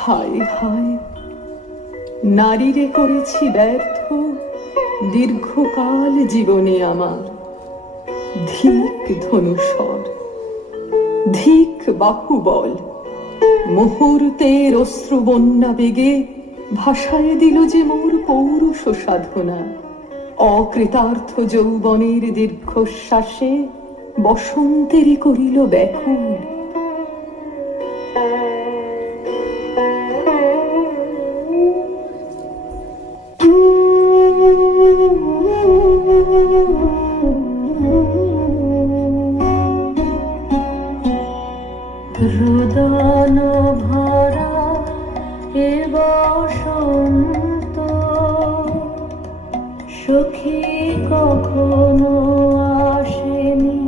হায় হায়, নারীরে করেছি ব্যর্থ দীর্ঘকাল জীবনে আমার। ধিক ধনুষর, ধিক বাহুবল, মুহূর্তের অশ্রু বন্যা বেগে ভাষায় দিল যে মোর পৌরুষ সাধনা। অকৃতার্থ যৌবনের দীর্ঘশ্বাসে বসন্তেরই করিল ব্যাকুল। রোদন ভরা এ বসন্ত, সখী কখনো আসেনি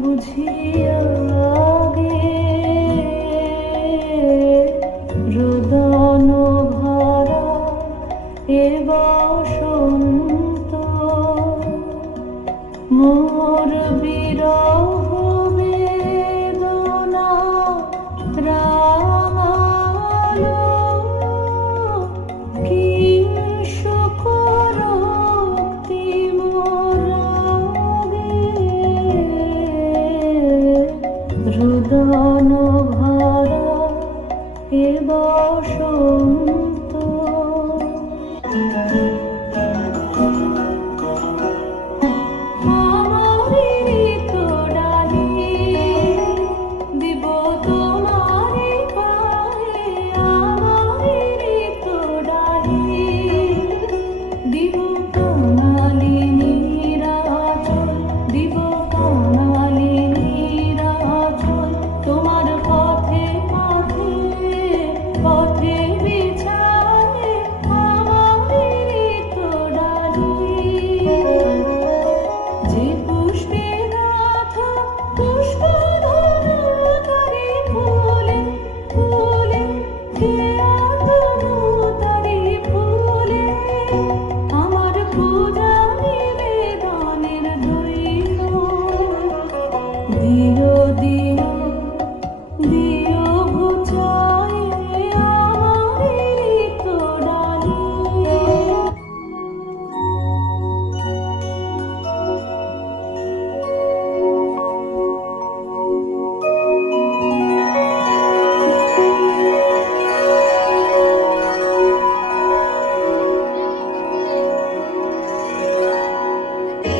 বুঝিয়া গে। রোদন ভরা এ বসন্ত, মোর বিরহ বেদনা রাঙালো। কি সুখ রক্তি মোর রাগে। রোদন ভরা এ বসন্ত।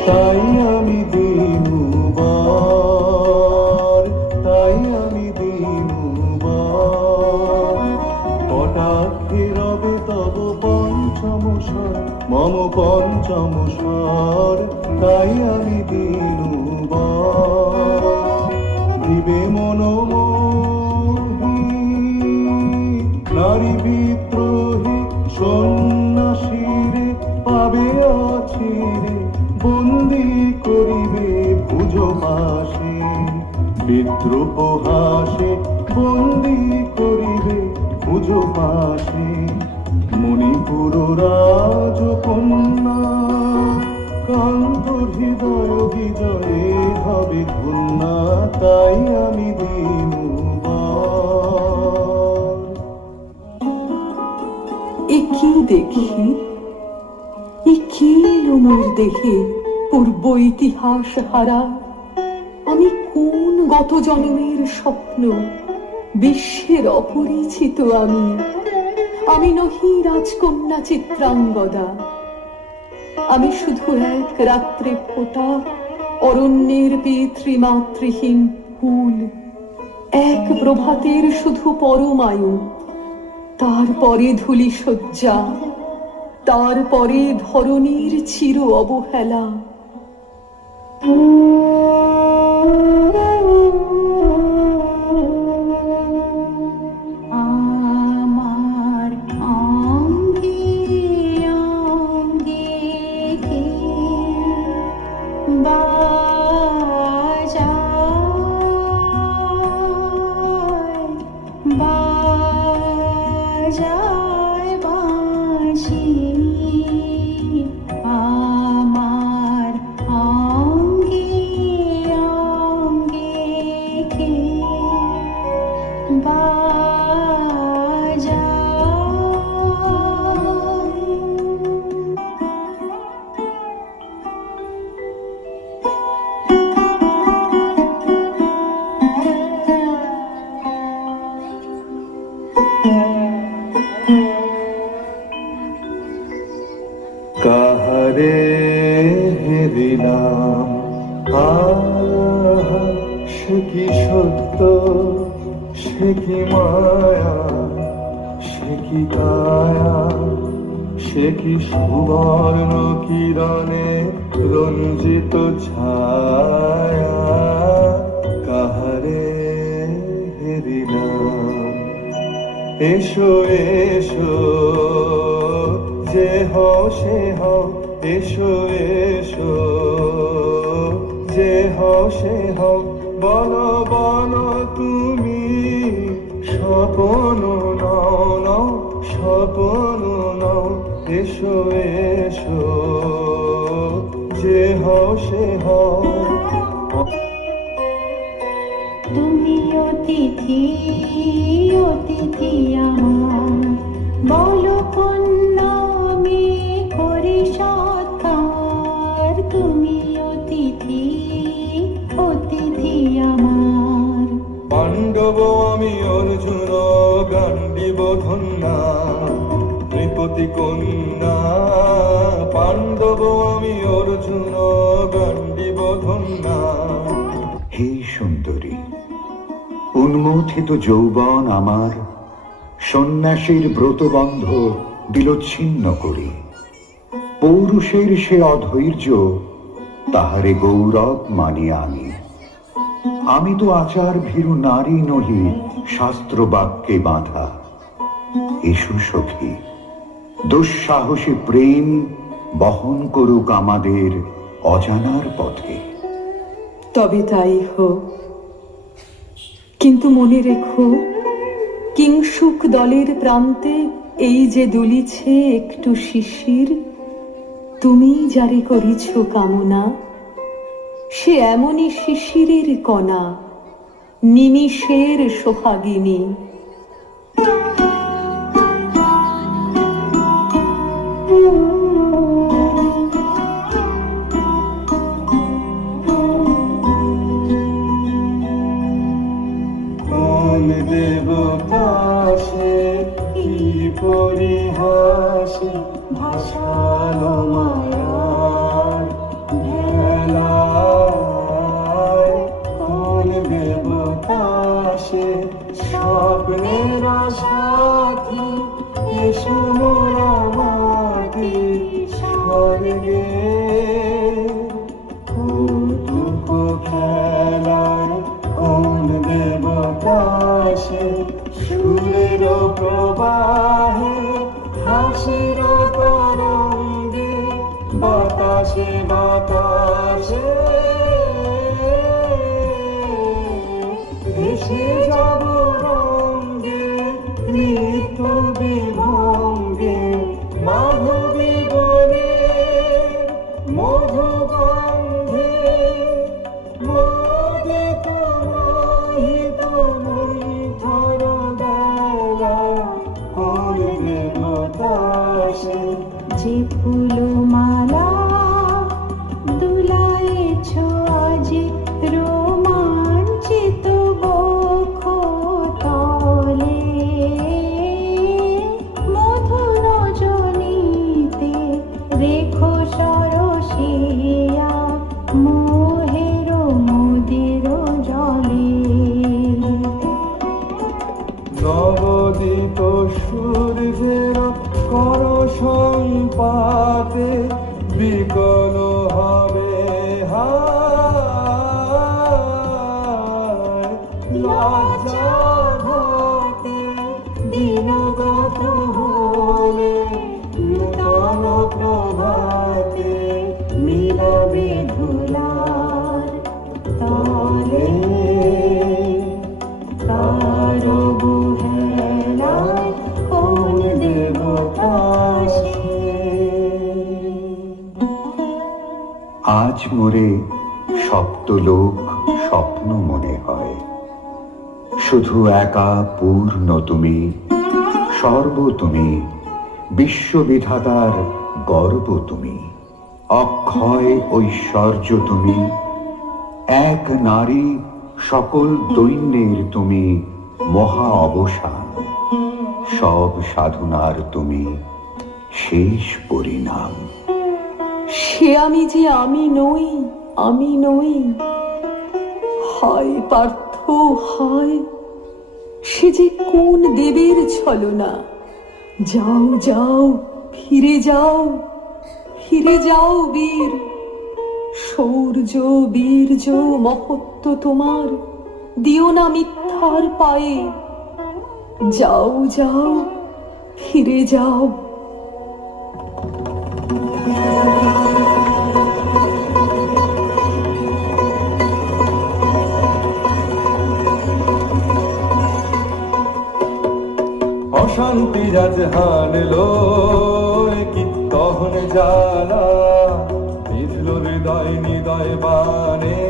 তাই আমি দিনুবার, তাই আমি দিনুবার, কটাক্ষে রবে তব পঞ্চম স্বর, মম পঞ্চম স্বর। তাই আমি দিনুবার, দিবে মনোমোহী নারী বিদ্রোহী সন্ন্যাসীরে পাবে অচিরে, বন্দি করিবে ভুজ পাশে, বিদ্রোহ হাসে বন্দি করিবে ভুজ পাশে। মণিপুর রাজকন্যা কান্ত হৃদয় বিজয়ে হবে ধন্যা। তাই আমি দিনুবার। এ কি দেখি, এ কি মোর দেহে পূর্ব ইতিহাস হারা। আমি কোন গত জন্মের স্বপ্ন, বিশ্বের অপরিচিত আমি। আমি নহি রাজকন্যা চিত্রাঙ্গদা, আমি শুধু এক রাত্রে ফোটা অরণ্যের পিতৃমাতৃহীন ফুল। এক প্রভাতের শুধু পরমায়ু, তারপরে ধূলি শয্যা, তারপরে ধরণীর চির অবহেলা। আমার অঙ্গে অঙ্গে কে বাজায় বাজায় বাঁশি। আমার অঙ্গে অঙ্গে কাহারে হেরিলাম, আহা সে কি সত্য, সে কি মায়া, সে কি কায়া, সে কি সুবর্ণ কিরণে রঞ্জিত ছায়া। কাহারে হেরিলাম, এসো এসো যে হও সে হও, এসো এসো যে হও সে হও, বলো বলো তুমি স্বপন নাও নাও, স্বপন নাও, এসো এসো যে হও সে হও। তুমি অতিথি অতিথি আমার, বলো কোন নামে করি সৎকার। তুমি অতিথি অতিথি আমার। পাণ্ডব আমি অর্জুন গান্ডীব ধন্যা, নৃপতি কন্যা। পাণ্ডব আমি অর্জুন গান্ডীব ধন্যা। হে সুন্দরী, উন্মথিত যৌবন আমার সন্ন্যাসীর ব্রতবন্ধ বিচ্ছিন্ন করি। পৌরুষের সে অধৈর্য, তাহারে গৌরব মানি আমি। আমি তো আচার ভীরু নারী নহি, শাস্ত্র বাক্যে বাঁধা। এসো সখী, দুঃসাহসী প্রেম বহন করুক আমাদের অজানার পথে। তবে তাই হোক, কিন্তু মনে রেখো, কিংসুক দলের প্রান্তে এই যে দুলিছে একটু শিশির, তুমি যারে করিছ কামনা, সে এমনই শিশিরের কণা, নিমিষের সোহাগিনী। দেবতাসে কি পরিহাসে ভাসালো মায়ার ভেলায়। কোন দেবতাসে স্বপ্নের সাথী, এসো মোরা মাটি স্বর্গে। কৌতুক খেলায় কোন দেবতাসে সুরের প্রবাহে, হাসির তরঙ্গে বাতাসে বাতাসে ভেসে যাব রঙ্গে নৃত্য বিভঙ্গে। মাধবী বনে মধুগন্ধে মোদিত মোহিত মন্থর বেলা। কোন দেবতাসে যে ফুলমালা দুলাইছ আজি রোমাঞ্চিত বক্ষ তলে, মধুর রজনীতে রেখো সরসিয়া মোহের মোদের জলে। নবদীপ সূর্যের কর সংপাতে বিকল হবে হায়। লজ্জা ঘাতে দিনগত হলে নূতন প্রভাতে মিলাবে ধুলার তলে। কারো বুহেলায় কোন দেবতাসে। আজ মোরে সপ্তলোক স্বপ্ন মনে হয়, শুধু একা পূর্ণ তুমি, সর্ব তুমি, বিশ্ববিধাতার গর্ব তুমি, অক্ষয় ঐশ্বর্য তুমি, এক নারী সকল দৈন্যের তুমি মহা অবসান। সব সাধনার তুমি শেষ পরিণাম। সে আমি যে আমি নই, আমি নই। হায় পার্থ হায়, সে যে কোন দেবের ছলনা। যাও যাও, ফিরে যাও, ফিরে যাও বীর। শৌর্য বীর্য মহত্ব তোমার দিও না মিথ্যার পায়ে। যাও যাও, ফিরে যাও। অশান্তি আজ হানলো কি তখন জ্বালা, বিধল হৃদয় নিদয় বানে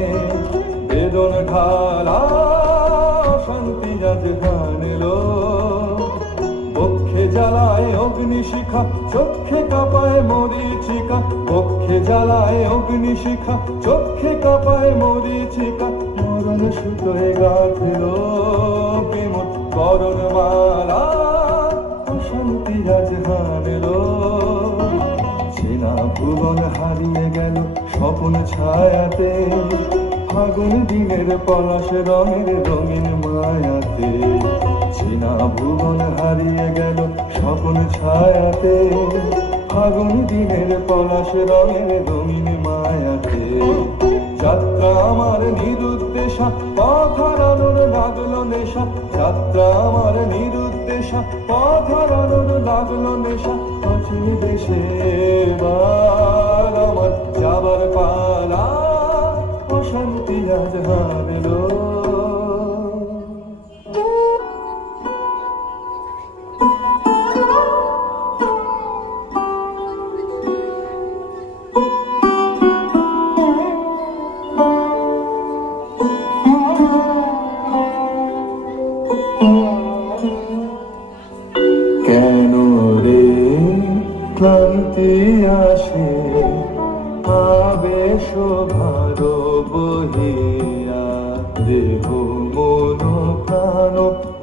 বেদন ঢালা। অশান্তি আজ হানলো, বক্ষে জ্বালায় অগ্নিশিখা, চক্ষে কাঁপায় মরীচিকা। বক্ষে জ্বালায় অগ্নিশিখা, চক্ষে কাঁপায় মরীচিকা। মরণ সুতোয় গাঁথিল বিমল করণ মালা। অশান্তি আজ হানলো, চেনা ভুবন হারিয়ে গেল স্বপ্ন ছায়াতে। ফাগুন দিনের পলাশ রঙের রঙিন মায়াতে। চেনা ভুবন হারিয়ে গেল স্বপ্ন ছায়াতে। ফাগুন দিনের পলাশ রঙের রঙিন মায়াতে। যাত্রা আমার নিরুদ্দেশা, পথ হারানোর লাগলো নেশা। যাত্রা আমার নিরুদ্দেশা, পথ হারানোর লাগলো নেশা। অচিন দেশে এবার আমার যাবার পালা। অশান্তি আজ হানলো। কেন রে ক্লান্তি আসে আবেশ ভার বহিয়া। দেহ মন প্রাণ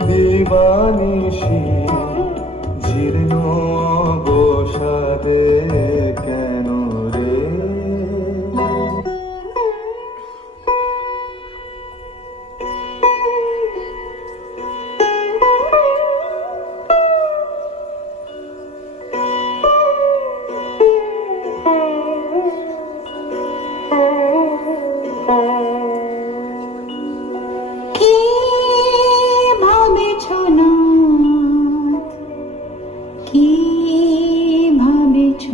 দিবানিশি জীর্ণ অবসাদে। কেন রে কি ভাবেছ না, কি ভাবেছ।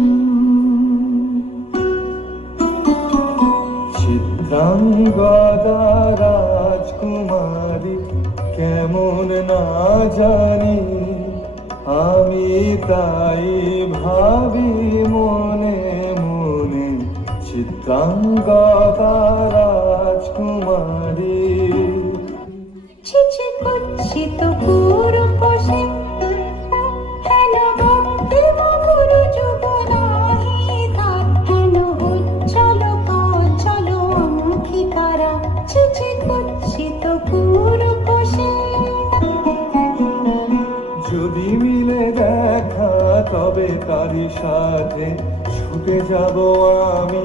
চিত্রাঙ্গদা রাজকুমারী কেমন না জানি, আমি তাই ভাবি মনে মনে। চিত্রাঙ্গদা রাজকুমারী ছিছি কুৎসিত পুরুষে হেন ভক্তি মধুর যুগ নাহি তার। হেন উজ্জ্বল কজ্জ্বল আঁখি তারা, ছিছি কুৎসিত পুরুষে। যদি মিলে দেখা তবে তারই সাথে ছুটে যাব আমি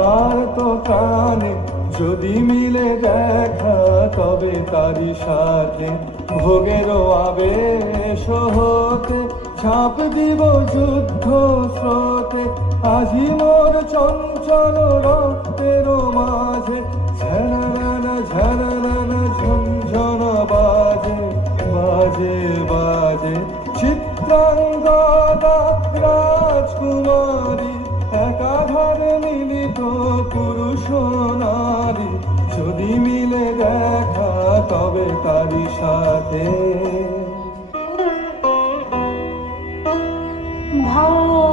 আর তো কানে। যদি মিলে দেখা তবে তারই সাথে ভোগেরও আবেশ হতে ঝাঁপ দিব যুদ্ধ স্রোতে। আজি মোর চঞ্চল রক্তের মাঝে ঝননা ঝননা ঝনঝন বাজে বাজে বাজে। চিত্রাঙ্গদা রাজকুমারী একাধারে মিলিত পুরুষ নারী। যদি মিলে দেখা তবে তারই সাথে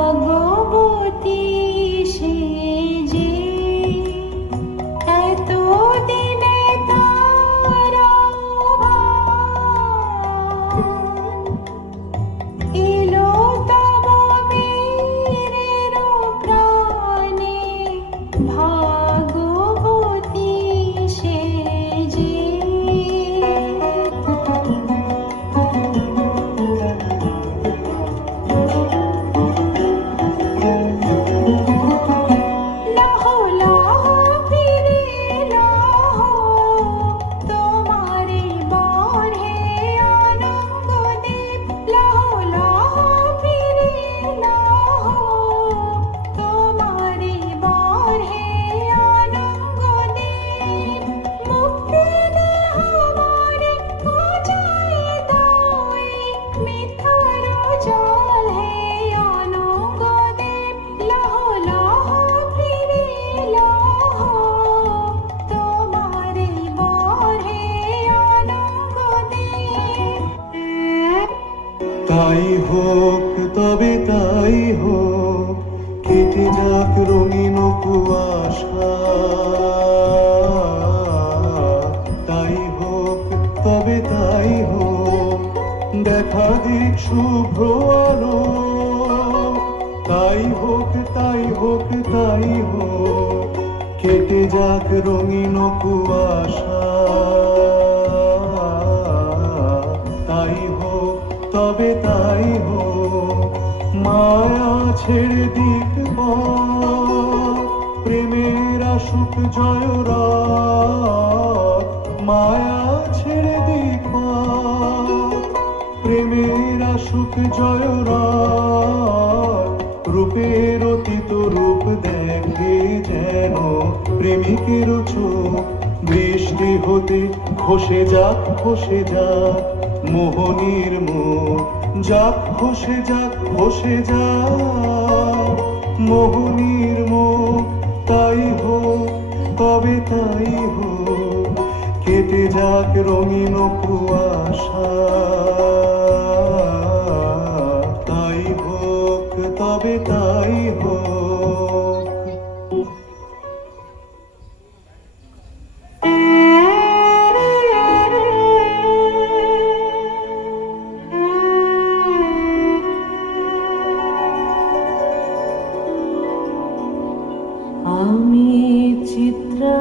ভাগবতী সে যে এত দিনে তারা এলো তব বীরের প্রাণে। ভাগবতী সে যে তাই হোক তবে তাই হোক, কেটে যাক রঙিন কুয়াশা। তাই হোক তবে তাই হোক, দেখা দিক শুভ্র আলো। তাই হোক তাই হোক তাই হোক, কেটে যাক রঙিন কুয়াশা। তাই হোক তবে তাই হোক, মায়া ছেড়ে দিক পথ, প্রেমের আসুক জয়রাত। মায়া ছেড়ে দিক পথ, প্রেমের আসুক জয়রাত। রূপের অতীত রূপ দেখে যেন প্রেমিকের চোখ, বৃষ্টি হতে খসে যাক খসে যাক মোহনীর মুখ। যাক খসে যাক খসে যাক মোহনীর মুখ। তাই হোক তবে তাই হোক, কেটে যাক রঙিন কুয়াশা। তাই হোক তবে তাই হোক। আমি চিত্রাঙ্গদা,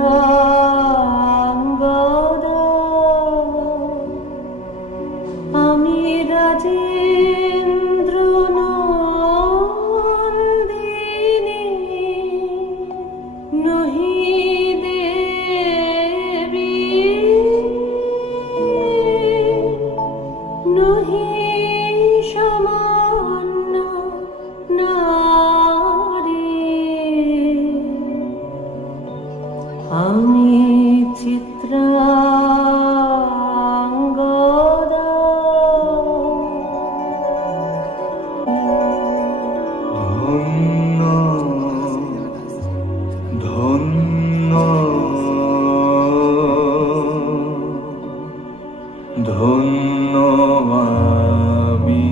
আমি রাজেন্দ্র নন্দিনী, নহি দেবী নহি সামান্য নারী। আমি চিত্রাঙ্গদা। ধন্য ধন্য ধন্য আমি।